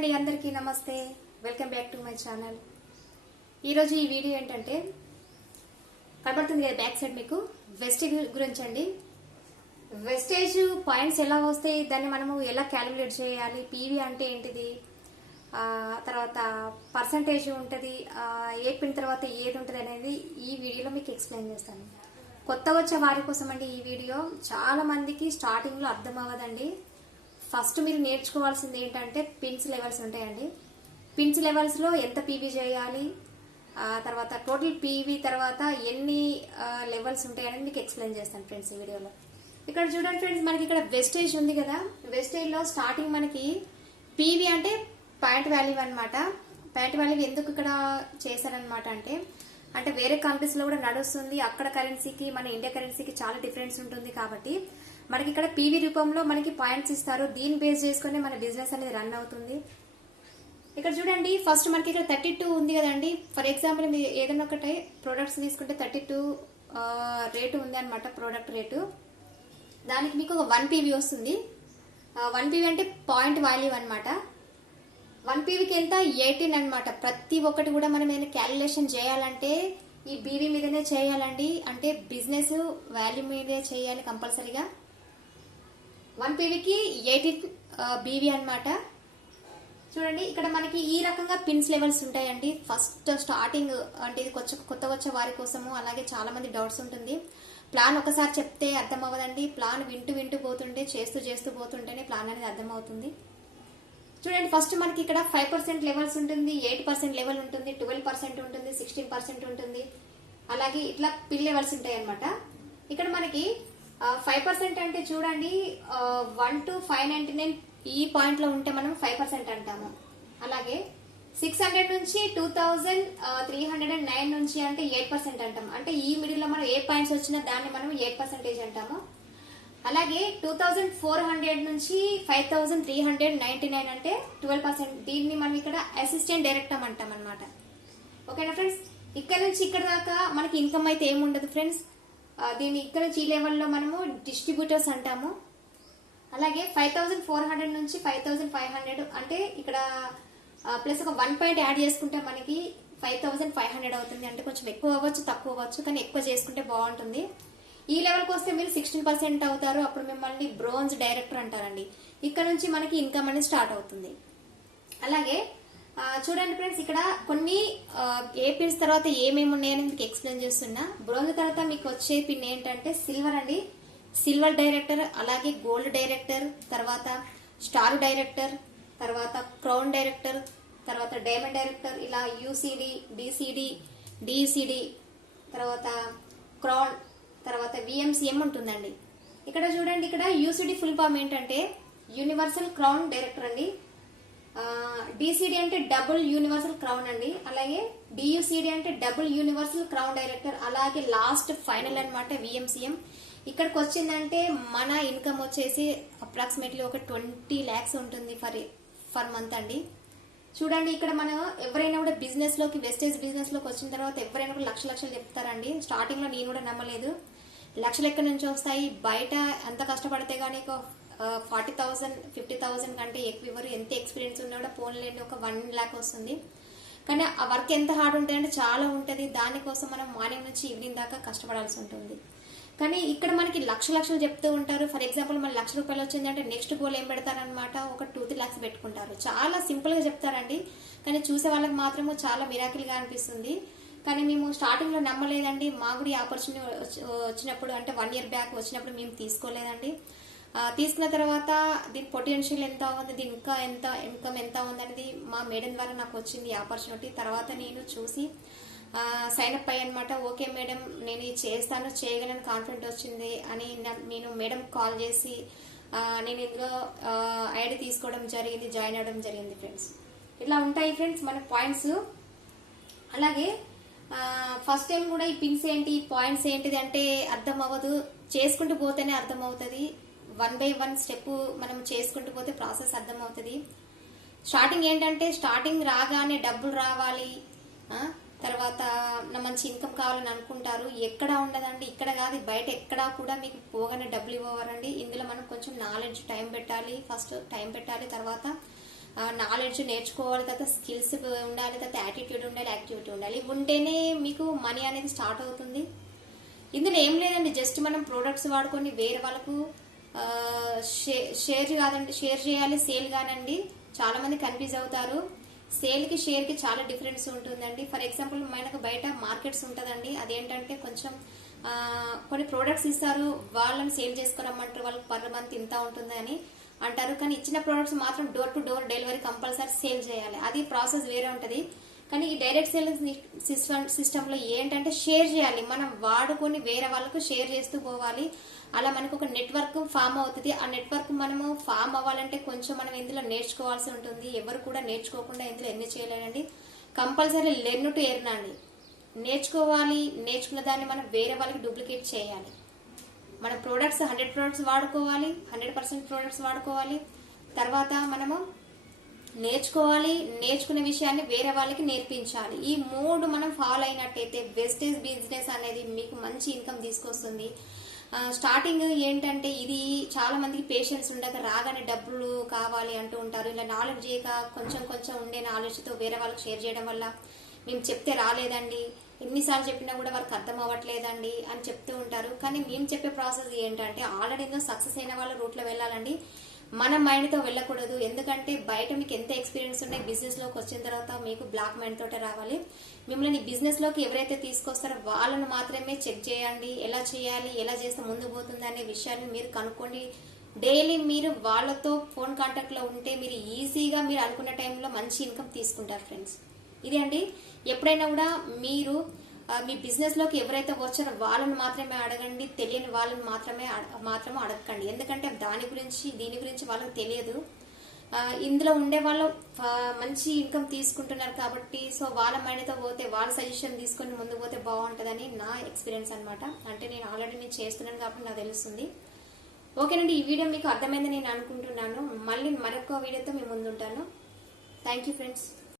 అండి, అందరికీ నమస్తే. Welcome back to my channel. ఈరోజు ఈ వీడియో ఏంటంటే కనబడుతుంది కదా బ్యాక్ సైడ్ మీకు వెస్టేజ్ గురించి అండి. వెస్టేజ్ పాయింట్స్ ఎలా వస్తాయి, దాన్ని మనము ఎలా క్యాలిక్యులేట్ చేయాలి, పీవీ అంటే ఏంటిది, తర్వాత పర్సంటేజ్ ఉంటుంది, ఏ పిన్ తర్వాత ఏది ఉంటుంది అనేది ఈ వీడియోలో మీకు ఎక్స్ప్లెయిన్ చేస్తాను. కొత్త వచ్చే వారి కోసం అండి ఈ వీడియో. చాలా మందికి స్టార్టింగ్లో అర్థం అవ్వదండి. ఫస్ట్ మీరు నేర్చుకోవాల్సింది ఏంటంటే పిన్స్ లెవెల్స్ ఉంటాయండి. పిన్స్ లెవెల్స్లో ఎంత పీవీ చేయాలి, తర్వాత టోటల్ పీవీ తర్వాత ఎన్ని లెవెల్స్ ఉంటాయని మీకు ఎక్స్ప్లెయిన్ చేస్తాను ఫ్రెండ్స్ ఈ వీడియోలో. ఇక్కడ చూడండి ఫ్రెండ్స్, మనకి ఇక్కడ వెస్టేజ్ ఉంది కదా, వెస్టేజ్లో స్టార్టింగ్ మనకి పీవీ అంటే పాయింట్ వాల్యూ అనమాట. పాయింట్ వాల్యూ ఎందుకు ఇక్కడ చేశారనమాట అంటే వేరే కంట్రీస్లో కూడా నడుస్తుంది. అక్కడ కరెన్సీకి మన ఇండియా కరెన్సీకి చాలా డిఫరెన్స్ ఉంటుంది కాబట్టి మనకి ఇక్కడ పీవీ రూపంలో మనకి పాయింట్స్ ఇస్తారు. దీన్ని బేస్ చేసుకుని మన బిజినెస్ అనేది రన్ అవుతుంది. ఇక్కడ చూడండి, ఫస్ట్ మనకి ఇక్కడ 32 ఉంది కదండి. ఫర్ ఎగ్జాంపుల్ మీరు ఏదైనా ఒకటి ప్రొడక్ట్స్ తీసుకుంటే 32 రేటు ఉంది అనమాట, ప్రోడక్ట్ రేటు. దానికి మీకు ఒక 1 పీవీ వస్తుంది. 1 పీవీ అంటే పాయింట్ వాల్యూ అనమాట. 1 పీవీకి ఎంత 18 అనమాట. ప్రతి ఒక్కటి కూడా మనం ఏదైనా క్యాలిక్యులేషన్ చేయాలంటే ఈ బీవీ మీదనే చేయాలండి. అంటే బిజినెస్ వాల్యూ మీదే చేయాలి కంపల్సరీగా. 1 పీవీకి 18 బీవీ అనమాట. చూడండి, ఇక్కడ మనకి ఈ రకంగా పిన్స్ లెవెల్స్ ఉంటాయండి. ఫస్ట్ స్టార్టింగ్ అంటే ఇది కొత్త వచ్చే వారి కోసము, అలాగే చాలా మంది డౌట్స్ ఉంటుంది. ప్లాన్ ఒకసారి చెప్తే అర్థం అవ్వదండి. ప్లాన్ వింటూ పోతుంటే చేస్తూ పోతుంటేనే ప్లాన్ అనేది అర్థం అవుతుంది. చూడండి, ఫస్ట్ మనకి ఇక్కడ 5% లెవెల్స్ ఉంటుంది, 8% లెవెల్ ఉంటుంది, 12% ఉంటుంది, 16% ఉంటుంది. అలాగే ఇట్లా పిన్ లెవెల్స్ ఉంటాయి అనమాట. ఇక్కడ మనకి 5% అంటే చూడండి 1 to 599 ఈ పాయింట్ లో ఉంటే మనం 5% అంటాము. అలాగే 600 నుంచి 2309 నుంచి అంటే 8% అంటాం. అంటే ఈ మిడిల్ లో మనం ఏ పాయింట్స్ వచ్చినా దాన్ని మనం 8% అంటాము. అలాగే 2400 నుంచి 5399 అంటే 12%. దీన్ని మనం ఇక్కడ అసిస్టెంట్ డైరెక్టర్ అంటాం అనమాట. ఓకేనా ఫ్రెండ్స్, ఇక్కడ నుంచి ఇక్కడ దాకా మనకి ఇన్కమ్ అయితే ఏమి ఉండదు ఫ్రెండ్స్. దీన్ని ఇక్కడ నుంచి ఈ లెవెల్లో మనము డిస్ట్రిబ్యూటర్స్ అంటాము. అలాగే 5400 నుంచి 5500 అంటే ఇక్కడ ప్లస్ ఒక 1 పాయింట్ యాడ్ చేసుకుంటే మనకి 5500 అవుతుంది. అంటే కొంచెం ఎక్కువ అవ్వచ్చు, తక్కువ అవ్వచ్చు, కానీ ఎక్కువ చేసుకుంటే బాగుంటుంది. ఈ లెవెల్కి వస్తే మీరు 16% అవుతారు. అప్పుడు మిమ్మల్ని బ్రోంజ్ డైరెక్టర్ అంటారండి. ఇక్కడ నుంచి మనకి ఇన్కమ్ అనేది స్టార్ట్ అవుతుంది. అలాగే చూడండి ఫ్రెండ్స్, ఇక్కడ కొన్ని ఏ పిన్స్ తర్వాత ఏమేమి ఉన్నాయని మీకు ఎక్స్ప్లెయిన్ చేస్తున్నా. బ్రోంజ్ తర్వాత మీకు వచ్చే పిన్ ఏంటంటే సిల్వర్ అండి. సిల్వర్ డైరెక్టర్, అలాగే గోల్డ్ డైరెక్టర్, తర్వాత స్టార్ డైరెక్టర్, తర్వాత క్రౌన్ డైరెక్టర్, తర్వాత డైమండ్ డైరెక్టర్, ఇలా యూసీడీ, డిసిడి, తర్వాత క్రౌన్, తర్వాత విఎంసిఎం ఉంటుందండి. ఇక్కడ చూడండి, ఇక్కడ యూసీడీ ఫుల్ ఫామ్ ఏంటంటే యూనివర్సల్ క్రౌన్ డైరెక్టర్ అండి. డిసిడి అంటే డబుల్ యూనివర్సల్ క్రౌన్ అండి. అలాగే డియుసిడి అంటే డబుల్ యూనివర్సల్ క్రౌన్ డైరెక్టర్. అలాగే లాస్ట్ ఫైనల్ అనమాట విఎంసిఎం. ఇక్కడికి వచ్చిందంటే మన ఇన్కమ్ వచ్చేసి అప్రాక్సిమేట్లీ ఒక 20 lakhs ఉంటుంది ఫర్ మంత్ అండి. చూడండి, ఇక్కడ మనం ఎవరైనా కూడా బిజినెస్ లోకి వెస్టేజ్ బిజినెస్ లోకి వచ్చిన తర్వాత ఎవరైనా కూడా లక్షలు చెప్తారండి. స్టార్టింగ్ లో నేను కూడా నమ్మలేదు. లక్షలు ఎక్కడి నుంచి వస్తాయి, బయట ఎంత కష్టపడితే గానీ 40,000 50,000 కంటే ఎక్కువ ఇవ్వరు. ఎంత ఎక్స్పీరియన్స్ ఉన్నా కూడా పోన్లేండి ఒక 1 lakh వస్తుంది. కానీ ఆ వర్క్ ఎంత హార్డ్ ఉంటుందంటే చాలా ఉంటుంది. దానికోసం మనం మార్నింగ్ నుంచి ఈవినింగ్ దాకా కష్టపడాల్సి ఉంటుంది. కానీ ఇక్కడ మనకి లక్షలు చెప్తూ ఉంటారు. ఫర్ ఎగ్జాంపుల్ మన ₹1,00,000 వచ్చిందంటే నెక్స్ట్ గోల్ ఏం పెడతారనమాట, ఒక 2-3 lakhs పెట్టుకుంటారు. చాలా సింపుల్ గా చెప్తారండి, కానీ చూసే వాళ్ళకి మాత్రము చాలా మిరాకిల్ గా అనిపిస్తుంది. కానీ మేము స్టార్టింగ్ లో నమ్మలేదండి. మా కూడా ఈ ఆపర్చునిటీ వచ్చినప్పుడు అంటే 1 year బ్యాక్ వచ్చినప్పుడు మేము తీసుకోలేదండి. తీసుకున్న తర్వాత దీని పొటెన్షియల్ ఎంత ఉంది, దీని ఇంకా ఎంత ఇన్కమ్ ఎంత ఉంది అనేది మా మేడం ద్వారా నాకు వచ్చింది ఈ ఆపర్చునిటీ. తర్వాత నేను చూసి సైన్ అప్ అయ్యి అనమాట. ఓకే మేడం, నేను ఇది చేస్తాను, చేయగలను కాన్ఫిడెంట్ వచ్చింది అని నేను మేడం కాల్ చేసి నేను ఇందులో ఐడి తీసుకోవడం జరిగింది, జాయిన్ అవ్వడం జరిగింది ఫ్రెండ్స్. ఇట్లా ఉంటాయి ఫ్రెండ్స్ మన పాయింట్స్. అలాగే ఫస్ట్ టైం కూడా ఈ పిన్స్ ఏంటి, పాయింట్స్ ఏంటిది అంటే అర్థం అవ్వదు. చేసుకుంటూ పోతేనే అర్థం అవుతుంది. 1 by 1 స్టెప్ మనం చేసుకుంటూ పోతే ప్రాసెస్ అర్థం అవుతుంది. స్టార్టింగ్ ఏంటంటే స్టార్టింగ్ రాగానే డబ్బులు రావాలి, తర్వాత మంచి ఇన్కమ్ కావాలని అనుకుంటారు. ఎక్కడ ఉండదండి, ఇక్కడ కాదు బయట ఎక్కడా కూడా మీకు పోగానే డబ్బులు ఇవ్వవారండి. ఇందులో మనం కొంచెం నాలెడ్జ్ టైం పెట్టాలి. ఫస్ట్ టైం పెట్టాలి, తర్వాత నాలెడ్జ్ నేర్చుకోవాలి, తర్వాత స్కిల్స్ ఉండాలి, తర్వాత యాటిట్యూడ్ ఉండాలి, యాక్టివిటీ ఉండాలి. ఉంటేనే మీకు మనీ అనేది స్టార్ట్ అవుతుంది. ఇందులో ఏం లేదండి, జస్ట్ మనం ప్రోడక్ట్స్ వాడుకొని వేరే వాళ్ళకు షేర్ చేయాలి, సేల్ కానండి. చాలా మంది కన్ఫ్యూజ్ అవుతారు. సేల్ కి షేర్ కి చాలా డిఫరెన్స్ ఉంటుందండి. ఫర్ ఎగ్జాంపుల్ మనకు బయట మార్కెట్స్ ఉంటుందండి, అదేంటంటే కొంచెం కొన్ని ప్రోడక్ట్స్ ఇస్తారు, వాళ్ళని సేల్ చేసుకురమ్మంటారు, వాళ్ళకి పర్ మంత్ ఇంత ఉంటుంది అని అంటారు. కానీ ఇచ్చిన ప్రోడక్ట్స్ మాత్రం door to door delivery compulsory sale చేయాలి, అది ప్రాసెస్ వేరే ఉంటుంది. కానీ ఈ డైరెక్ట్ సేల్ సిస్టంలో ఏంటంటే షేర్ చేయాలి, మనం వాడుకొని వేరే వాళ్ళకు షేర్ చేస్తూ పోవాలి. అలా మనకు ఒక నెట్వర్క్ ఫామ్ అవుతుంది. ఆ నెట్వర్క్ మనము ఫామ్ అవ్వాలంటే కొంచెం మనం ఇందులో నేర్చుకోవాల్సి ఉంటుంది. ఎవరు కూడా నేర్చుకోకుండా ఇందులో ఎన్ని చేయలేనండి. కంపల్సరీ లెర్న్ టు ఎర్న్ అండి. నేర్చుకోవాలి, నేర్చుకున్న దాన్ని మనం వేరే వాళ్ళకి డూప్లికేట్ చేయాలి. మన ప్రోడక్ట్స్ 100 ప్రోడక్ట్స్ వాడుకోవాలి, 100% ప్రోడక్ట్స్ వాడుకోవాలి. తర్వాత మనము నేర్చుకోవాలి, నేర్చుకునే విషయాన్ని వేరే వాళ్ళకి నేర్పించాలి. ఈ 3 మనం ఫాలో అయినట్టయితే వెస్టేజ్ బిజినెస్ అనేది మీకు మంచి ఇన్కమ్ తీసుకొస్తుంది. స్టార్టింగ్ ఏంటంటే ఇది చాలా మందికి పేషెన్స్ ఉండక రాగానే డబ్బులు కావాలి అంటూ ఉంటారు. ఇలా నాలెడ్జ్ చేయక కొంచెం కొంచెం ఉండే నాలెడ్జ్తో వేరే వాళ్ళకి షేర్ చేయడం వల్ల మేము చెప్తే రాలేదండి, ఎన్నిసార్లు చెప్పినా కూడా వాళ్ళకి అర్థం అవ్వట్లేదండి అని చెప్తూ ఉంటారు. కానీ మేము చెప్పే ప్రాసెస్ ఏంటంటే ఆల్రెడీ సక్సెస్ అయిన వాళ్ళ రూట్లో వెళ్ళాలండి, మన మైండ్తో వెళ్ళకూడదు. ఎందుకంటే బయట మీకు ఎంత ఎక్స్పీరియన్స్ ఉన్నాయి, బిజినెస్లోకి వచ్చిన తర్వాత మీకు బ్లాక్ మైండ్ తోటే రావాలి. మిమ్మల్ని బిజినెస్లోకి ఎవరైతే తీసుకొస్తారో వాళ్ళను మాత్రమే చెక్ చేయండి, ఎలా చేయాలి, ఎలా చేస్తే ముందు పోతుంది అనే విషయాన్ని మీరు కనుక్కోండి. డైలీ మీరు వాళ్ళతో ఫోన్ కాంటాక్ట్లో ఉంటే మీరు ఈజీగా మీరు అనుకున్న టైంలో మంచి ఇన్కమ్ తీసుకుంటారు ఫ్రెండ్స్. ఇది అండి, ఎప్పుడైనా కూడా మీరు మీ బిజినెస్ లోకి ఎవరైతే వచ్చారో వాళ్ళని మాత్రమే అడగండి, తెలియని వాళ్ళని మాత్రమే అడగండి. ఎందుకంటే దీని గురించి వాళ్ళకి తెలియదు. ఇందులో ఉండే వాళ్ళు మంచి ఇన్కమ్ తీసుకుంటున్నారు కాబట్టి సో వాళ్ళ మైండ్తో పోతే, వాళ్ళ సజెషన్ తీసుకొని ముందు పోతే బాగుంటుందని నా ఎక్స్పీరియన్స్ అనమాట. అంటే నేను ఆల్రెడీ చేస్తున్నాను కాబట్టి నాకు తెలుస్తుంది. ఓకేనండి, ఈ వీడియో మీకు అర్థమైందని నేను అనుకుంటున్నాను. మళ్ళీ మరొక వీడియోతో మీ ముందుంటాను. Thank you friends.